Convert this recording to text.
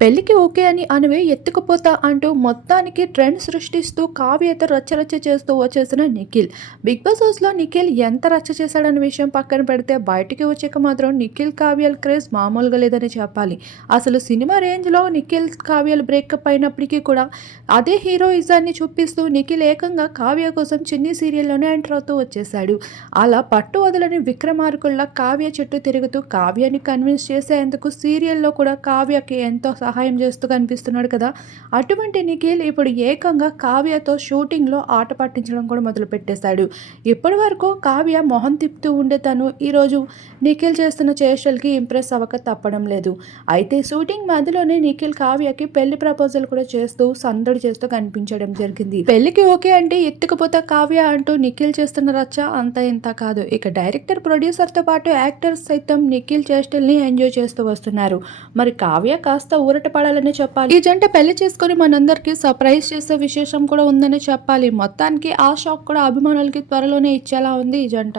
పెళ్ళికి ఓకే అని అనువే ఎత్తుకుపోతా అంటూ మొత్తానికి ట్రెండ్ సృష్టిస్తూ కావ్యతో రచ్చరచ్చ చేస్తూ వచ్చేసిన నిఖిల్. బిగ్ బాస్ హౌస్లో నిఖిల్ ఎంత రచ్చ చేశాడన్న విషయం పక్కన పెడితే బయటికి వచ్చాక మాత్రం నిఖిల్ కావ్యాల క్రేజ్ మామూలుగా లేదని చెప్పాలి. అసలు సినిమా రేంజ్లో నిఖిల్ కావ్యాలు బ్రేకప్ అయినప్పటికీ కూడా అదే హీరోయిజాన్ని చూపిస్తూ నిఖిల్ ఏకంగా కావ్య కోసం చిన్ని సీరియల్లోనే ఎంటర్ అవుతూ వచ్చేశాడు. అలా పట్టు వదలని విక్రమార్కుల్లా కావ్య చెట్టు తిరుగుతూ కావ్యాన్ని కన్విన్స్ చేసేందుకు సీరియల్లో కూడా కావ్యకి ఎంతో సహాయం చేస్తూ కనిపిస్తున్నాడు కదా. అటువంటి నిఖిల్ ఇప్పుడు ఏకంగా కావ్యతో షూటింగ్లో ఆట పట్టించడం కూడా మొదలు పెట్టేశాడు ఇప్పటి వరకు కావ్య మొహం తిప్పుతూ ఉండే తను ఈరోజు నిఖిల్ చేస్తున్న చేష్టలకి ఇంప్రెస్ అవ్వక తప్పడం లేదు. అయితే షూటింగ్ మధ్యలోనే నిఖిల్ కావ్యకి పెళ్ళి ప్రపోజల్ కూడా చేస్తూ సందడి చేస్తూ కనిపించడం జరిగింది. పెళ్ళికి ఓకే అంటే ఎత్తుకుపోతా కావ్య అంటూ నిఖిల్ చేస్తున్న రచ్చ అంత ఇంత కాదు. ఇక డైరెక్టర్ ప్రొడ్యూసర్తో పాటు యాక్టర్స్ సైతం నిఖిల్ చేష్టల్ని ఎంజాయ్ చేస్తూ వస్తున్నారు. మరి కావ్య కాస్త ఊర పడాలని చెప్పాలి. ఈ జంట పెళ్ళి చేసుకుని మనందరికీ సర్ప్రైజ్ చేసే విశేషం కూడా ఉందని చెప్పాలి. మొత్తానికి ఆ షాక్ కూడా అభిమానులకి త్వరలోనే ఇచ్చేలా ఉంది ఈ జంట.